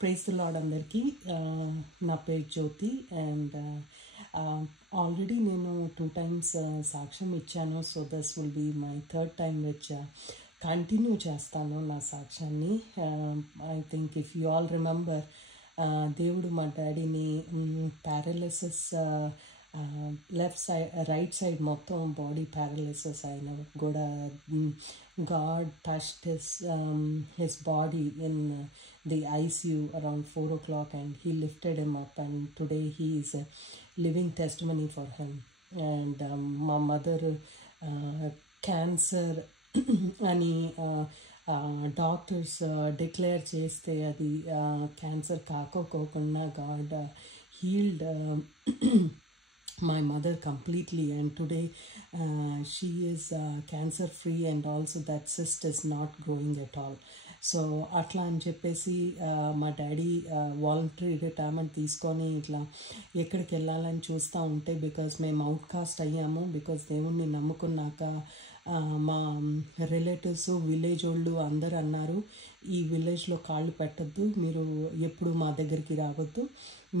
Praise the lord అందరికీ. నా పేరు జ్యోతి అండ్ ఆల్రెడీ నేను 2 times సాక్ష్యం ఇచ్చాను. So this will be my third time which continue చేస్తాను నా సాక్ష్యాన్ని. I think if you all remember, దేవుడు మా డాడీని paralysis, left side right side మొత్తం బాడీ ప్యారలిసిస్ అయిన కూడా God touched his body in the ICU around 4 o'clock and he lifted him up, and today he is a living testimony for him. And my mother cancer అని doctors declare చేస్తే అది cancer కాకోకుండా God healed my mother completely, and today she is cancer free, and also that cyst is not growing at all. So అట్లా అని చెప్పేసి మా daddy voluntary retirement తీసుకొని ఇట్లా ఎక్కడికి వెళ్ళాలని చూస్తూ ఉంటే, బికాజ్ మేము అవుట్కాస్ట్ అయ్యాము, బికాజ్ దేవుణ్ణి నమ్ముకున్నాక మా రిలేటివ్స్ విలేజ్ వాళ్ళు అందరు అన్నారు, ఈ విలేజ్లో కాళ్ళు పెట్టద్దు, మీరు ఎప్పుడు మా దగ్గరికి రావద్దు,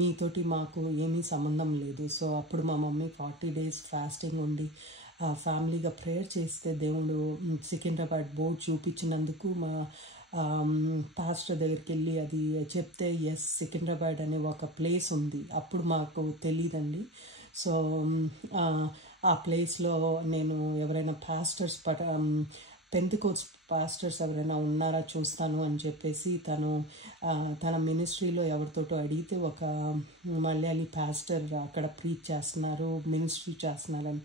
మీతోటి మాకు ఏమీ సంబంధం లేదు. సో అప్పుడు మా మమ్మీ 40 days ఫాస్టింగ్ ఉండి ఫ్యామిలీగా ప్రేయర్ చేస్తే దేవుడు సికింద్రాబాద్ బోర్డు చూపించినందుకు మా పాస్టర్ దగ్గరికి వెళ్ళి అది చెప్తే, ఎస్ సికింద్రాబాద్ అనే ఒక ప్లేస్ ఉంది. అప్పుడు మాకు తెలియదండి. సో ఆ ప్లేస్లో నేను ఎవరైనా పాస్టర్స్ పెంతెకోస్ట్ పాస్టర్స్ ఎవరైనా ఉన్నారా చూస్తాను అని చెప్పేసి తన మినిస్ట్రీలో ఎవరితోటో అడిగితే ఒక మలయాళీ పాస్టర్ అక్కడ ప్రీచ్ చేస్తున్నారు, మినిస్ట్రీ చేస్తున్నారని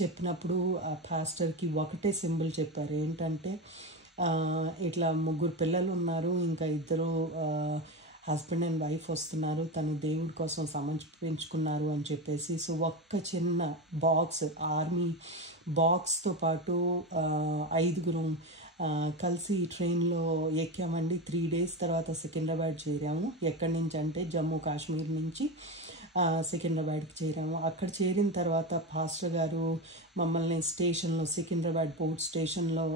చెప్పినప్పుడు ఆ పాస్టర్కి ఒకటే సింబల్ చెప్పారు, ఏంటంటే ఇట్లా 3 పిల్లలు ఉన్నారు, ఇంకా 2 హస్బెండ్ అండ్ వైఫ్ వస్తున్నారు, తను దేవుడి కోసం సమర్పించుకున్నారు అని చెప్పేసి. సో ఒక్క చిన్న బాక్స్, ఆర్మీ బాక్స్తో పాటు 5 కలిసి ట్రైన్లో ఎక్కామండి. 3 days తర్వాత సికింద్రాబాద్ చేరాము. ఎక్కడి నుంచి అంటే జమ్మూ కాశ్మీర్ నుంచి సికింద్రాబాద్కి చేరాము. అక్కడ చేరిన తర్వాత పాస్టర్ గారు మమ్మల్ని స్టేషన్లో, సికింద్రాబాద్ పోర్ట్ స్టేషన్లో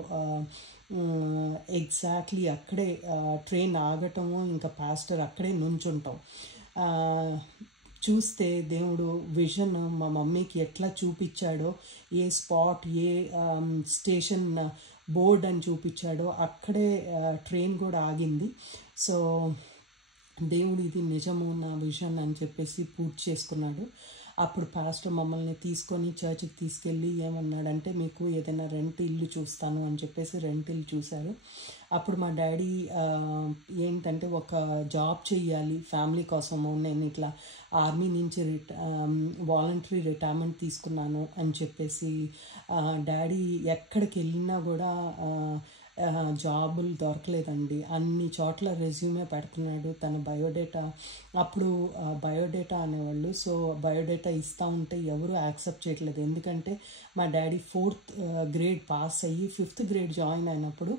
ఎగ్జాక్ట్లీ అక్కడే ట్రైన్ ఆగటము, ఇంకా పాస్టర్ అక్కడే నుంచుంటాం. చూస్తే దేవుడు విజన్ మా మమ్మీకి ఎట్లా చూపించాడో, ఏ స్పాట్, ఏ స్టేషన్ బోర్డ్ అని చూపించాడో అక్కడే ట్రైన్ కూడా ఆగింది. సో దేవుడు ఇది నిజము నా విజన్ అని చెప్పేసి పూర్తి చేసుకున్నాడు. అప్పుడు పాస్టర్ మమ్మల్ని తీసుకొని చర్చ్కి తీసుకెళ్ళి ఏమన్నాడంటే, మీకు ఏదైనా రెంట్ ఇల్లు చూస్తాను అని చెప్పేసి రెంట్ ఇల్లు చూశారు. అప్పుడు మా డాడీ ఏంటంటే ఒక జాబ్ చెయ్యాలి ఫ్యామిలీ కోసము, నేను ఇట్లా ఆర్మీ నుంచి వాలంటరీ రిటైర్మెంట్ తీసుకున్నాను అని చెప్పేసి డాడీ ఎక్కడికి వెళ్ళినా కూడా జాబులు దొరకలేదండి. అన్ని చోట్ల రెజ్యూమే పెడుతున్నాడు, తన బయోడేటా. అప్పుడు బయోడేటా అనేవాళ్ళు. సో బయోడేటా ఇస్తూ ఉంటే ఎవరు యాక్సెప్ట్ చేయట్లేదు, ఎందుకంటే మా డాడీ 4th grade పాస్ అయ్యి 5th grade జాయిన్ అయినప్పుడు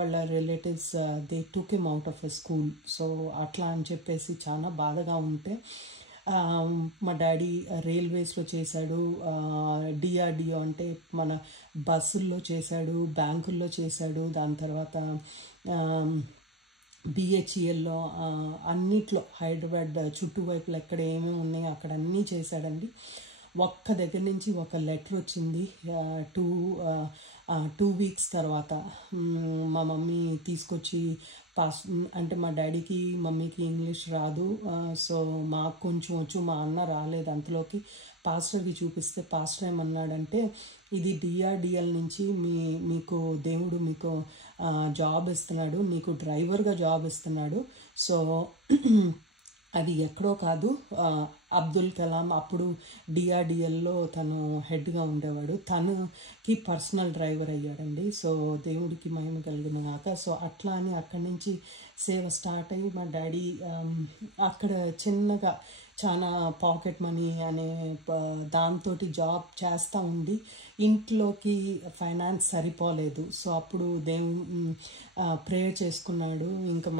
వాళ్ళ relatives they took him out of a school. So అట్లా అని చెప్పేసి చాలా బాధగా ఉంటే మా డాడీ రైల్వేస్లో చేశాడు, డిఆర్డిఓ అంటే మన బస్సుల్లో చేశాడు, బ్యాంకుల్లో చేశాడు, దాని తర్వాత బిహెచ్ఈఎల్లో, అన్నిట్లో హైదరాబాద్ చుట్టువైపులు ఎక్కడ ఏమేమి ఉన్నాయో అక్కడ అన్నీ చేశాడండి. ఒక్క దగ్గర నుంచి ఒక లెటర్ వచ్చింది 2 weeks తర్వాత. మా మమ్మీ తీసుకొచ్చి అంటే మా డాడీకి మమ్మీకి ఇంగ్లీష్ రాదు, సో మాకు కొంచెం వచ్చు, మా అన్న రాలేదు అంతలోకి. పాస్టర్కి చూపిస్తే పాస్టర్ ఏమన్నాడంటే, ఇది డిఆర్డిఎల్ నుంచి మీకు దేవుడు మీకు జాబ్ ఇస్తున్నాడు, నీకు డ్రైవర్గా జాబ్ ఇస్తున్నాడు. సో అది ఎక్కడో కాదు, అబ్దుల్ కలాం అప్పుడు డిఆర్డిఎల్లో తను హెడ్గా ఉండేవాడు, తనకి పర్సనల్ డ్రైవర్ అయ్యాడండి. సో దేవుడికి మహిమ కలిగిన కాక. సో అట్లా అని అక్కడి నుంచి సేవ స్టార్ట్ అయ్యి మా డాడీ అక్కడ చిన్నగా చాలా పాకెట్ మనీ అనే దాంతో జాబ్ చేస్తూ ఉండి ఇంట్లోకి ఫైనాన్స్ సరిపోలేదు. సో అప్పుడు ప్రేయర్ చేసుకున్నాడు. ఇంకా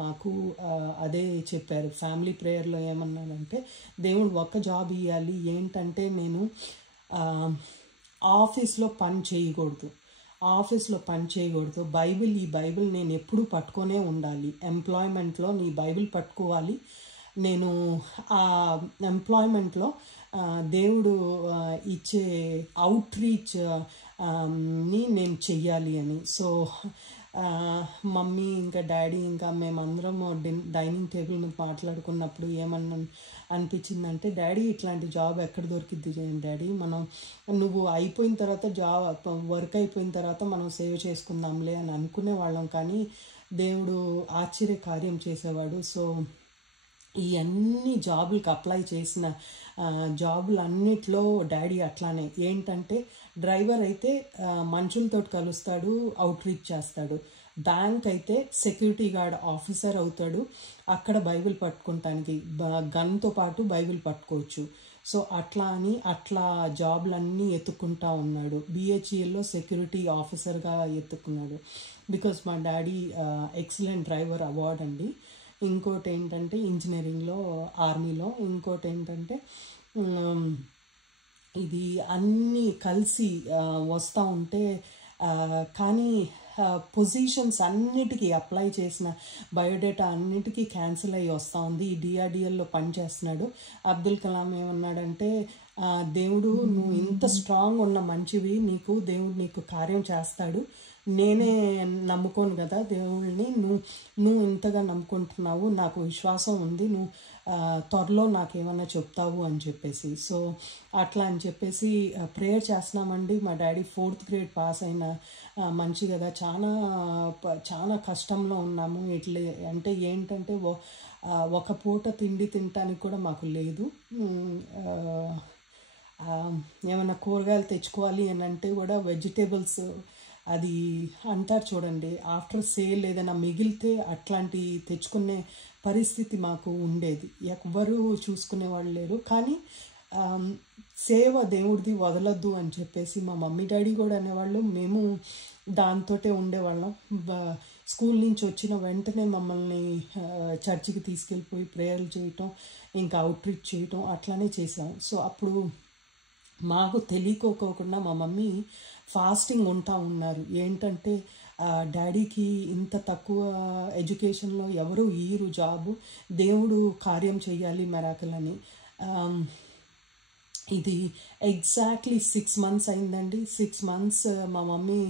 మాకు అదే చెప్పారు ఫ్యామిలీ ప్రేయర్లో. ఏమన్నాడంటే, దేవుడు ఒక్క జాబ్ ఇవ్వాలి, ఏంటంటే నేను ఆఫీస్లో పని చేయకూడదు, ఆఫీస్లో పని చేయకూడదు, ఈ బైబిల్ నేను ఎప్పుడూ పట్టుకొనే ఉండాలి, ఎంప్లాయ్మెంట్లో నీ బైబిల్ పట్టుకోవాలి, నేను ఆ ఎంప్లాయ్మెంట్లో దేవుడు ఇచ్చే అవుట్ రీచ్ ని నేను చెయ్యాలి అని. సో మమ్మీ ఇంకా డాడీ ఇంకా మేమందరం డైనింగ్ టేబుల్ మీద మాట్లాడుకున్నప్పుడు ఏమన్నా అనిపించిందంటే, డాడీ ఇట్లాంటి జాబ్ ఎక్కడ దొరికిద్ది డాడీ, నువ్వు అయిపోయిన తర్వాత వర్క్ అయిపోయిన తర్వాత మనం సేవ్ చేసుకుందాంలే అని అనుకునే వాళ్ళం, కానీ దేవుడు ఆశ్చర్య కార్యం చేసేవాడు. సో ఈ అన్ని జాబులకు అప్లై చేసిన జాబులన్నిట్లో డాడీ అట్లానే ఏంటంటే, డ్రైవర్ అయితే మనుషులతో కలుస్తాడు, అవుట్ రీచ్ చేస్తాడు, బ్యాంక్ అయితే సెక్యూరిటీ గార్డ్ ఆఫీసర్ అవుతాడు, అక్కడ బైబిల్ పట్టుకుంటానికి గన్తో పాటు బైబిల్ పట్టుకోవచ్చు. సో అట్లా జాబ్లన్నీ ఎత్తుక్కుంటా ఉన్నాడు. బిహెచ్ఈఎల్లో సెక్యూరిటీ ఆఫీసర్గా ఎత్తుకున్నాడు. బికాస్ మా డాడీ ఎక్సలెంట్ డ్రైవర్ అవార్డ్ అండి. ఇంకోటి ఏంటంటే ఇంజనీరింగ్లో, ఆర్మీలో. ఇంకోటి ఏంటంటే ఇది అన్నీ కలిసి వస్తూ ఉంటే, కానీ పొజిషన్స్ అన్నిటికీ అప్లై చేసిన బయోడేటా అన్నిటికీ క్యాన్సిల్ అయ్యి వస్తూ ఉంది. ఈ డిఆర్డిఎల్లో పనిచేస్తున్నాడు. అబ్దుల్ కలాం ఏమన్నాడంటే, దేవుడు నువ్వు ఇంత స్ట్రాంగ్ ఉన్న మంచివి, దేవుడు నీకు కార్యం చేస్తాడు, నేనే నమ్ముకోను కదా దేవుడిని, నువ్వు ఇంతగా నమ్ముకుంటున్నావు, నాకు విశ్వాసం ఉంది, నువ్వు త్వరలో నాకేమన్నా చెప్తావు అని చెప్పేసి. సో అట్లా అని చెప్పేసి ప్రేయర్ చేస్తున్నామండి. మా డాడీ 4th grade పాస్ అయిన మంచి కదా, చాలా కష్టంలో ఉన్నాము. ఇట్లా అంటే ఏంటంటే ఒక పూట తిండి తినటానికి కూడా మాకు లేదు. ఏమైనా కూరగాయలు తెచ్చుకోవాలి అని అంటే కూడా వెజిటేబుల్స్, అది అంటారు చూడండి, ఆఫ్టర్ సేల్ ఏదైనా మిగిలితే అట్లాంటి తెచ్చుకునే పరిస్థితి మాకు ఉండేది. ఎవ్వరూ చూసుకునేవాళ్ళు లేరు. కానీ సేవ దేవుడిది వదలొద్దు అని చెప్పేసి మా మమ్మీ డాడీ కూడా అనేవాళ్ళు. మేము దాంతోటే ఉండేవాళ్ళం. స్కూల్ నుంచి వచ్చిన వెంటనే మమ్మల్ని చర్చికి తీసుకెళ్ళిపోయి ప్రేయర్లు చేయటం, ఇంకా అవుట్ రీచ్ చేయటం అట్లానే చేసాం. సో అప్పుడు మాకు తెలియకోకుండా మా మమ్మీ ఫాస్టింగ్ ఉంటా ఉన్నారు. ఏంటంటే డాడీకి ఇంత తక్కువ ఎడ్యుకేషన్లో ఎవరు ఈరు జాబు, దేవుడు కార్యం చెయ్యాలి మెరాకిల్ అని. ఇది ఎగ్జాక్ట్లీ 6 months అయిందండి. 6 months మా మమ్మీ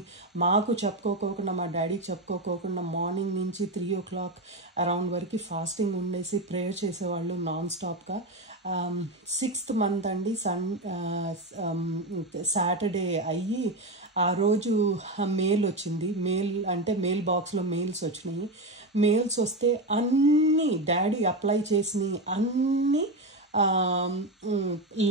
మాకు చెప్పుకోకుండా, మా డాడీకి చెప్పుకోకుండా మార్నింగ్ నుంచి 3 o'clock అరౌండ్ వరకు ఫాస్టింగ్ ఉండేసి ప్రేయర్ చేసేవాళ్ళు నాన్ స్టాప్గా. 6th month అండి, సాటర్డే అయ్యి ఆ రోజు మెయిల్ వచ్చింది. మెయిల్ అంటే మెయిల్ బాక్స్లో మెయిల్స్ వచ్చినాయి. మెయిల్స్ వస్తే అన్నీ డాడీ అప్లై చేసినవి అన్నీ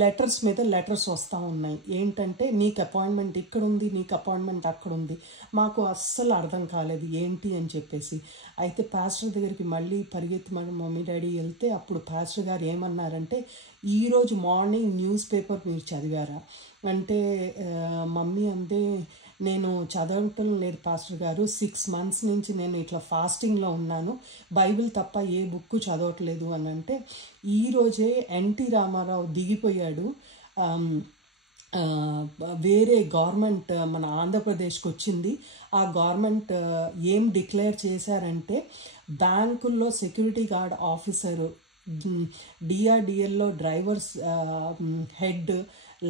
లెటర్స్ మీద లెటర్స్ వస్తూ ఉన్నాయి. ఏంటంటే నీకు అపాయింట్మెంట్ ఇక్కడ ఉంది, నీకు అపాయింట్మెంట్ అక్కడ ఉంది. మాకు అస్సలు అర్థం కాలేదు ఏంటి అని చెప్పేసి. అయితే పాస్టర్ దగ్గరికి మళ్ళీ పరిగెత్తి మన మమ్మీ డాడీ వెళ్తే అప్పుడు పాస్టర్ గారు ఏమన్నారంటే, ఈరోజు మార్నింగ్ న్యూస్ పేపర్ మీరు చదివారా అంటే, మమ్మీ అంటే నేను చదవటం లేదు పాస్టర్ గారు, 6 months నుంచి నేను ఇట్లా ఫాస్టింగ్లో ఉన్నాను, బైబిల్ తప్ప ఏ బుక్ చదవట్లేదు అని అంటే, ఈరోజే ఎన్టీ రామారావు దిగిపోయాడు, వేరే గవర్నమెంట్ మన ఆంధ్రప్రదేశ్కి వచ్చింది. ఆ గవర్నమెంట్ ఏం డిక్లేర్ చేశారంటే, బ్యాంకుల్లో సెక్యూరిటీ గార్డ్ ఆఫీసరు, డిఆర్డిఎల్లో డ్రైవర్స్ హెడ్,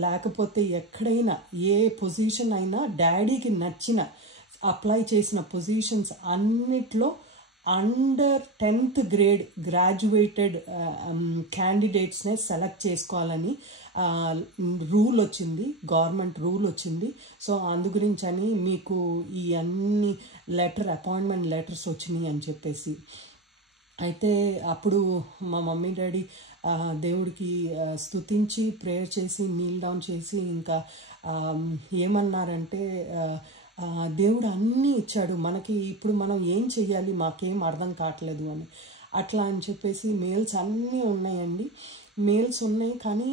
లేకపోతే ఎక్కడైనా ఏ పొజిషన్ అయినా డాడీకి నచ్చిన అప్లై చేసిన పొజిషన్స్ అన్నిట్లో అండర్ 10th grade గ్రాడ్యుయేటెడ్ క్యాండిడేట్స్నే సెలెక్ట్ చేసుకోవాలని రూల్ వచ్చింది, గవర్నమెంట్ రూల్ వచ్చింది. సో అందు గురించి అని మీకు ఈ అన్ని అపాయింట్మెంట్ లెటర్స్ వచ్చినాయి అని చెప్పేసి. అయితే అప్పుడు మా మమ్మీ డాడీ దేవుడికి స్తుతించి ప్రేయర్ చేసి నీల్ డౌన్ చేసి ఇంకా ఏమన్నారంటే, దేవుడు అన్నీ ఇచ్చాడు మనకి, ఇప్పుడు మనం ఏం చెయ్యాలి, మాకేం అర్థం కావట్లేదు అని. అట్లా అని చెప్పేసి మెయిల్స్ అన్నీ ఉన్నాయండి. మెయిల్స్ ఉన్నాయి, కానీ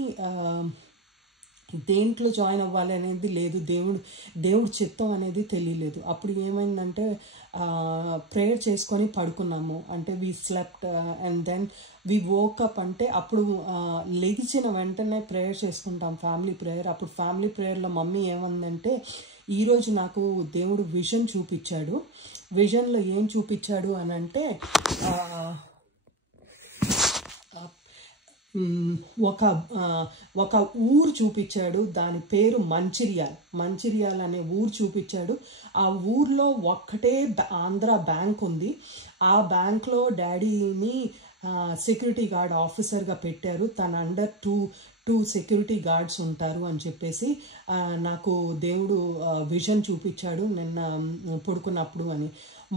దేంట్లో జాయిన్ అవ్వాలి అనేది లేదు, దేవుడు చిత్తం అనేది తెలియలేదు. అప్పుడు ఏమైందంటే ప్రేయర్ చేసుకొని పడుకున్నాము. అంటే we slept and then we woke up. అంటే అప్పుడు లెగిచిన వెంటనే ప్రేయర్ చేసుకుంటాం, ఫ్యామిలీ ప్రేయర్. అప్పుడు ఫ్యామిలీ ప్రేయర్లో మమ్మీ ఏమందంటే, ఈరోజు నాకు దేవుడు విజన్ చూపించాడు. విజన్లో ఏం చూపించాడు అని అంటే ఒక ఊరు చూపించాడు. దాని పేరు మంచిర్యాల్ అనే ఊరు చూపించాడు. ఆ ఊర్లో ఒక్కటే ఆంధ్ర బ్యాంక్ ఉంది. ఆ బ్యాంక్లో డాడీని సెక్యూరిటీ గార్డ్ ఆఫీసర్గా పెట్టారు. తన అండర్ టూ సెక్యూరిటీ గార్డ్స్ ఉంటారు అని చెప్పేసి నాకు దేవుడు విజన్ చూపించాడు నిన్న పడుకున్నప్పుడు అని.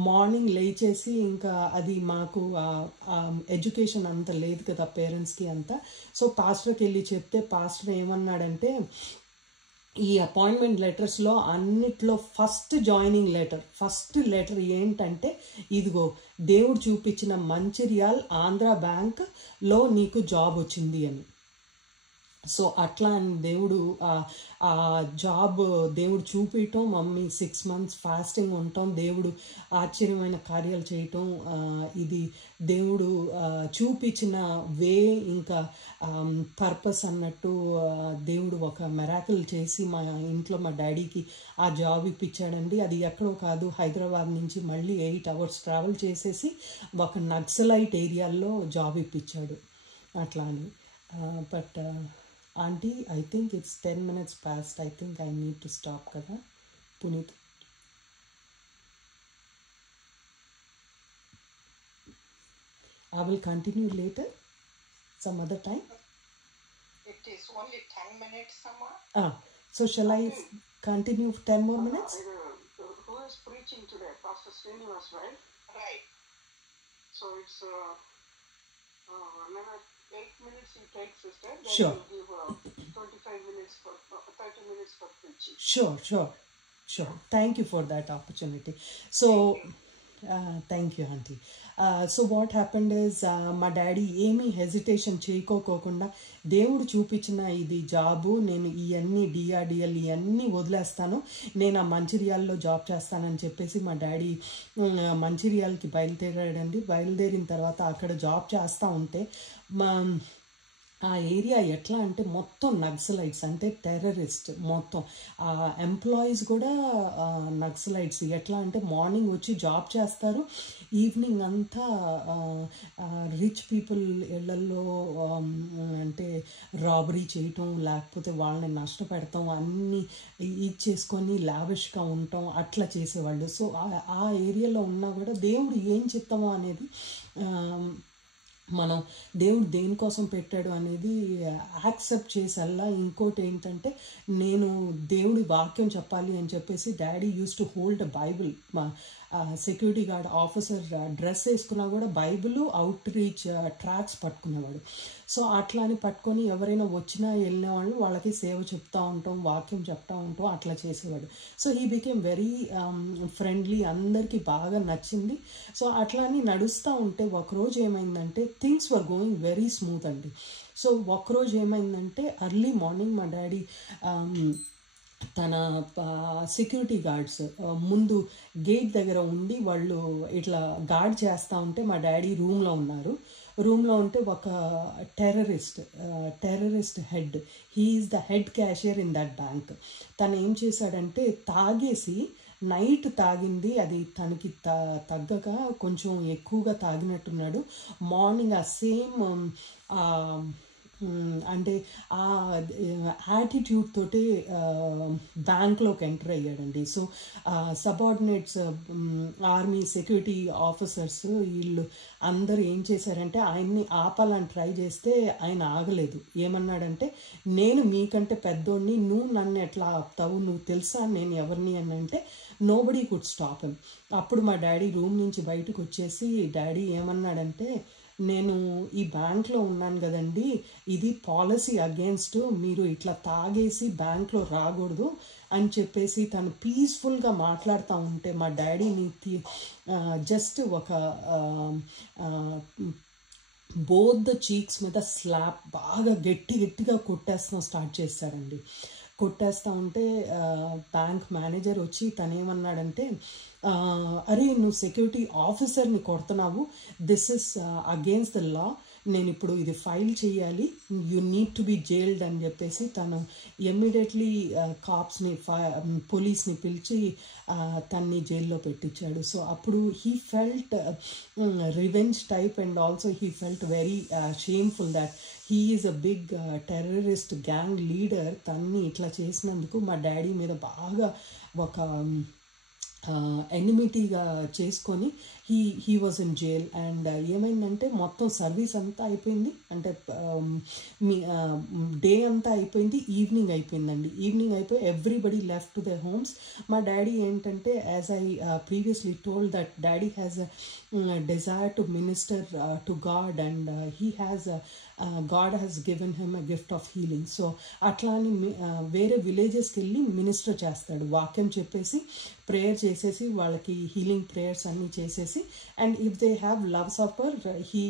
మార్నింగ్ లేచేసి ఇంకా అది మాకు ఎడ్యుకేషన్ అంత లేదు కదా పేరెంట్స్కి అంతా. సో పాస్టర్కి వెళ్ళి చెప్తే పాస్టర్ ఏమన్నాడంటే, ఈ అపాయింట్మెంట్ లెటర్స్లో అన్నిట్లో ఫస్ట్ లెటర్ ఏంటంటే, ఇదిగో దేవుడు చూపించిన మంచిర్యాల్ ఆంధ్ర బ్యాంక్లో నీకు జాబ్ వచ్చింది అని. సో అట్లా అని దేవుడు ఆ జాబ్ దేవుడు చూపించటం, మమ్మీ 6 months ఫాస్టింగ్ ఉండటం, దేవుడు ఆశ్చర్యమైన కార్యాలు చేయటం, ఇది దేవుడు చూపించిన వే, ఇంకా పర్పస్ అన్నట్టు దేవుడు ఒక మిరాకిల్ చేసి మా ఇంట్లో మా డాడీకి ఆ జాబ్ ఇప్పించాడండి. అది ఎక్కడో కాదు, హైదరాబాద్ నుంచి మళ్ళీ 8 hours ట్రావెల్ చేసేసి ఒక నక్సలైట్ ఏరియాల్లో జాబ్ ఇప్పించాడు అట్లా అని. But aunty, I think it's 10 minutes past. I think I need to stop కదా Puneeth. I will continue later some other time. It is only 10 minutes, Amma. So shall I continue 10 more minutes? Who is preaching today? Pastor Srinivas, right? Right. So it's another 8 minutes you take, sister. Then Sure. you give 25 minutes for 30 minutes for preaching. Sure. Thank you for that opportunity. So thank you, auntie. So what happened is మా daddy ఏమీ hesitation చేయకోకుండా దేవుడు చూపించిన ఇది job, నేను ఇవన్నీ DRDL ఇవన్నీ వదిలేస్తాను, నేను ఆ మంచిర్యాల్లో జాబ్ చేస్తానని చెప్పేసి మా డాడీ మంచిర్యాలకి బయలుదేరాడండి. బయలుదేరిన తర్వాత అక్కడ జాబ్ చేస్తూ ఉంటే ఆ ఏరియా ఎట్లా అంటే మొత్తం నక్సలైట్స్, అంటే టెర్రరిస్ట్, మొత్తం ఆ ఎంప్లాయీస్ కూడా నక్సలైట్స్. ఎట్లా అంటే మార్నింగ్ వచ్చి జాబ్ చేస్తారు, ఈవినింగ్ అంతా రిచ్ పీపుల్ ఇళ్లలో అంటే రాబరీ చేయటం, లేకపోతే వాళ్ళని నష్టపెడతాం, అన్నీ ఇచ్చేసుకొని లావిష్గా ఉండటం, అట్లా చేసేవాళ్ళు. సో ఆ ఏరియాలో ఉన్నా కూడా దేవుడు ఏం చెప్తామో అనేది, మనం దేవుడు దేనికోసం పెట్టాడు అనేది యాక్సెప్ట్ చేసేలా. ఇంకోటి ఏంటంటే, నేను దేవుడి వాక్యం చెప్పాలి అని చెప్పేసి daddy use to hold Bible. మా సెక్యూరిటీ గార్డ్ ఆఫీసర్ డ్రెస్ వేసుకున్నా కూడా బైబిల్, అవుట్ రీచ్ ట్రాక్స్ పట్టుకునేవాడు. సో అట్లా అని పట్టుకొని ఎవరైనా వచ్చినా వెళ్ళిన వాళ్ళు వాళ్ళకి సేవ చెప్తూ ఉంటాం, వాక్యం చెప్తూ ఉంటాం, అట్లా చేసేవాడు. So he became very friendly, అందరికీ బాగా నచ్చింది. సో అట్లా అని నడుస్తూ ఉంటే ఒకరోజు ఏమైందంటే, things were going very smooth అండి. సో ఒకరోజు ఏమైందంటే, ఎర్లీ మార్నింగ్ మా డాడీ తన సెక్యూరిటీ గార్డ్స్ ముందు గేట్ దగ్గర ఉండి వాళ్ళు ఇట్లా గార్డ్ చేస్తూ ఉంటే మా డాడీ రూమ్లో ఉన్నారు. రూమ్లో ఉంటే ఒక terrorist head, he is the head cashier in that bank. తను ఏం చేశాడంటే, తాగేసి నైట్ తాగింది, అది తనకి తగ్గక కొంచెం ఎక్కువగా తాగినట్టున్నాడు. మార్నింగ్ ఆ సేమ్ అంటే ఆ యాటిట్యూడ్ తోటి బ్యాంక్లోకి ఎంటర్ అయ్యాడండి. So subordinates, army security officers వీళ్ళు అందరూ ఏం చేశారంటే, ఆయన్ని ఆపాలని ట్రై చేస్తే ఆయన ఆగలేదు. ఏమన్నాడంటే, నేను మీకంటే పెద్దోడిని, నువ్వు నన్ను ఎట్లా ఆపుతావు, నువ్వు తెలుసా నేను ఎవరిని అని అంటే, నోబడీ కుడ్ స్టాప్ హిమ్. అప్పుడు మా డాడీ రూమ్ నుంచి బయటకు వచ్చేసి డాడీ ఏమన్నాడంటే, నేను ఈ బ్యాంక్లో ఉన్నాను కదండి, ఇది పాలసీ అగేన్స్ట్, మీరు ఇట్లా తాగేసి బ్యాంక్లో రాకూడదు అని చెప్పేసి తను పీస్ఫుల్గా మాట్లాడుతూ ఉంటే మా డాడీని జస్ట్ ఒక బోత్ ద చీక్స్ మీద స్లాప్ బాగా గట్టిగా కొట్టేస్తాం స్టార్ట్ చేశాడండి. కొట్టేస్తూ ఉంటే బ్యాంక్ మేనేజర్ వచ్చి తను ఏమన్నాడంటే, అరే నువ్వు సెక్యూరిటీ ఆఫీసర్ని కొడుతున్నావు, this is against the law, నేను ఇప్పుడు ఇది ఫైల్ చేయాలి, you need to be jailed అని చెప్పేసి తను ఇమ్మీడియట్లీ కాప్స్ని పోలీస్ని పిలిచి తన్ని జైల్లో పెట్టించాడు. సో అప్పుడు he felt revenge type and also he felt very shameful that he is a big terrorist gang leader. తన్ని ఇట్లా చేసినందుకు మా డాడీ మీద బాగా ఒక ఎనిమిటీగా చేసుకొని he was in jail. And ఏమైందంటే మొత్తం సర్వీస్ అంతా అయిపోయింది, అంటే మీ డే అంతా అయిపోయింది, ఈవినింగ్ అయిపోయిందండి. ఈవినింగ్ అయిపోయి everybody left to their homes. మా డాడీ ఏంటంటే, as I previously told that daddy has a desire to minister to God, and God has given him a gift of healing. So అట్లా అని వేరే విలేజెస్కి వెళ్ళి minister చేస్తాడు, వాక్యం చెప్పేసి ప్రేయర్ చేసేసి వాళ్ళకి హీలింగ్ ప్రేయర్స్ అన్నీ చేసేసి, and if they have love supper he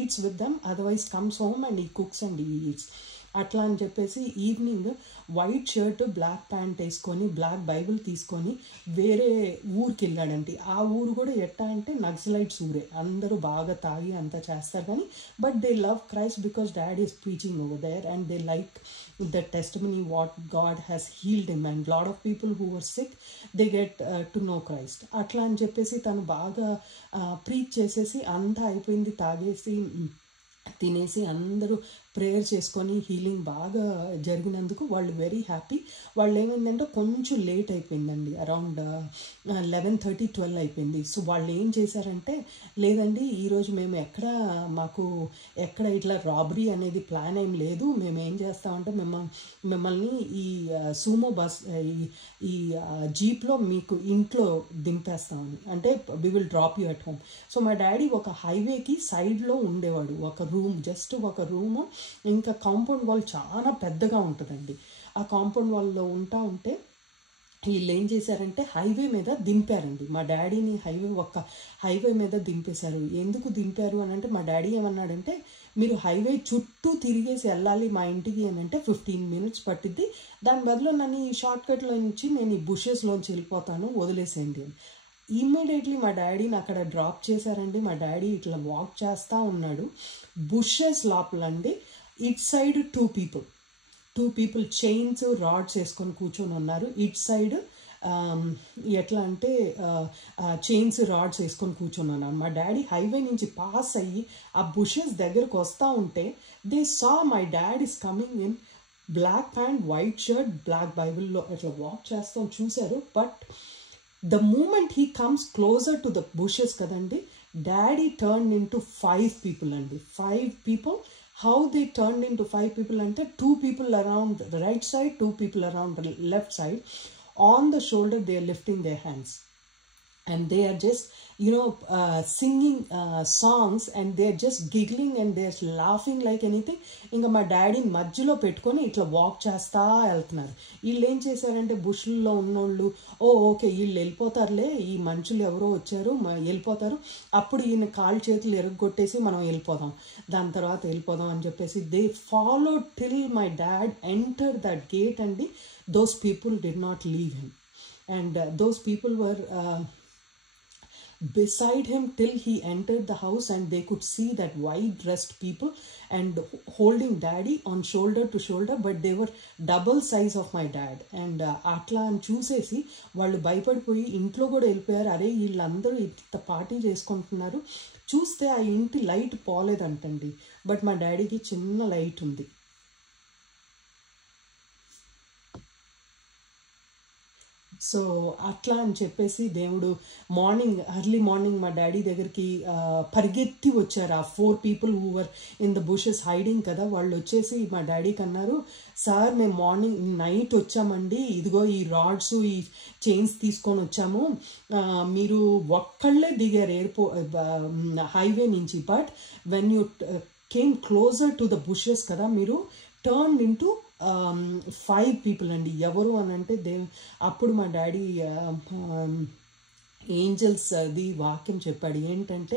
eats with them, otherwise comes home and he cooks and he eats. అట్లా అని చెప్పేసి evening white shirt black pant వేసుకొని బ్లాక్ బైబిల్ తీసుకొని వేరే ఊరికి వెళ్ళాడంటే, ఆ ఊరు కూడా ఎట్టా అంటే నక్సలైట్స్ ఊరే, అందరూ బాగా తాగి అంతా చేస్తారు కానీ but they love Christ because dad is preaching over there and they like the testimony what God has healed him, and lot of people who were sick they get to know Christ. అట్లా అని చెప్పేసి తను బాగా preach చేసేసి అంతా అయిపోయింది, తాగేసి తినేసి అందరూ ప్రేయర్ చేసుకొని హీలింగ్ బాగా జరిగినందుకు వాళ్ళు వెరీ హ్యాపీ. వాళ్ళు ఏమైందంటే కొంచెం లేట్ అయిపోయిందండి, అరౌండ్ 11:30 12 అయిపోయింది. సో వాళ్ళు ఏం చేశారంటే, లేదండి ఈరోజు మేము మాకు ఎక్కడ ఇట్లా రాబరీ అనేది ప్లాన్ ఏం లేదు, మేము ఏం చేస్తామంటే మిమ్మల్ని ఈ సూమో బస్ ఈ జీప్లో మీకు ఇంట్లో దింపేస్తామని, అంటే we will drop you at home. So మా డాడీ ఒక హైవేకి సైడ్లో ఉండేవాడు, ఒక రూమ్, జస్ట్ ఒక రూము, ఇంకా కాంపౌండ్ వాల్ చాలా పెద్దగా ఉంటుందండి. ఆ కాంపౌండ్ వాల్లో ఉంటే వీళ్ళు ఏం చేశారంటే హైవే మీద దింపారండి మా డాడీని. హైవే మీద దింపేశారు. ఎందుకు దింపారు అని అంటే, మా డాడీ ఏమన్నాడంటే, మీరు హైవే చుట్టూ తిరిగేసి వెళ్ళాలి మా ఇంటికి అని అంటే 15 minutes పట్టిద్ది, దాని బదులు నన్ను ఈ షార్ట్ కట్లో నుంచి నేను ఈ బుషెస్లోంచి వెళ్ళిపోతాను, వదిలేసేయండి అని. ఇమ్మీడియట్లీ మా డాడీని అక్కడ డ్రాప్ చేశారండి. మా డాడీ ఇట్లా వాక్ చేస్తూ ఉన్నాడు, బుషెస్ లోపలండి it side two people chains rods వేసుకొని కూర్చొని ఉన్నారు. ఇట్ సైడ్ ఎట్లా అంటే చైన్స్ రాడ్స్ వేసుకొని కూర్చొని ఉన్నారు. మా డాడీ హైవే నుంచి పాస్ అయ్యి ఆ బుషెస్ దగ్గరకు వస్తూ ఉంటే they saw my dad is coming in black pant white shirt black బైబిల్లో అట్లా వాక్ చేస్తాం చూశారు. But the moment he comes closer to the bushes kadandi, daddy turned into 5 people andi. 5 people. How they turned into 5 people ante, 2 people around the right side, 2 people around the left side. On the shoulder they are lifting their hands and they are just singing songs and they are just giggling and they are laughing like anything. ఇంకా మా డాడీని మధ్యలో పెట్టుకొని ఇట్లా walk చేస్తా వెళ్తున్నారు. వీళ్ళు ఏం చేశారంటే, బుష్లో ఉన్నోళ్ళు ఓకే వీళ్ళు వెళ్ళిపోతారులే, ఈ మనుషులు ఎవరో వచ్చారు వెళ్ళిపోతారు, అప్పుడు ఈయన కాళ్ళు చేతులు ఎరగొట్టేసి మనం వెళ్ళిపోదాం, దాని తర్వాత వెళ్ళిపోదాం అని చెప్పేసి they follow till my dad enter that gate అండి. Those people did not leave him and those people were beside him till he entered the house, and they could see that white dressed people and holding daddy on shoulder to shoulder, but they were double size of my dad. And atla అని చూసేసి వాళ్ళు భయపడిపోయి ఇంట్లో కూడా వెళ్ళిపోయారు. అరే వీళ్ళందరూ ఇంత పార్టీ చేసుకుంటున్నారు, చూస్తే ఆ ఇంటి లైట్ పోలేదంటండి, బట్ మా డాడీకి చిన్న లైట్ ఉంది. సో అట్లా అని చెప్పేసి దేవుడు ఎర్లీ మార్నింగ్ మా డాడీ దగ్గరికి పరిగెత్తి వచ్చారు. ఆ 4 people who were in the bushes hiding కదా, వాళ్ళు వచ్చేసి మా డాడీకి అన్నారు, సార్ మేము నైట్ వచ్చామండి, ఇదిగో ఈ రాడ్స్ ఈ చైన్స్ తీసుకొని వచ్చాము, మీరు ఒక్కళ్ళే దిగారు హైవే నుంచి, but when you came closer to the bushes కదా, మీరు టర్న్ ఇంటూ 5 people అండి. ఎవరు అని అంటే అప్పుడు మా డాడీ ఏంజల్స్ అది వాక్యం చెప్పాడు. ఏంటంటే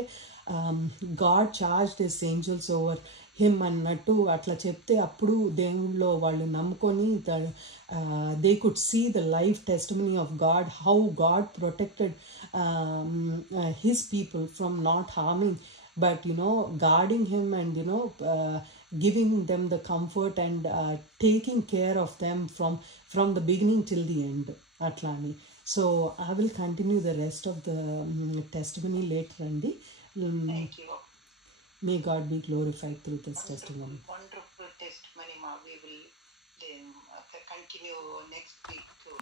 God charged his angels over him అన్నట్టు అట్లా చెప్తే అప్పుడు దేవుళ్ళో వాళ్ళు నమ్ముకొని they could see the life testimony of God, how God protected his people from not harming but guarding him and giving them the comfort and taking care of them from the beginning till the end atlani. So I will continue the rest of the testimony later, Andy. Thank you. May God be glorified through this testimony. Wonderful testimony, Ma. We will continue next week too.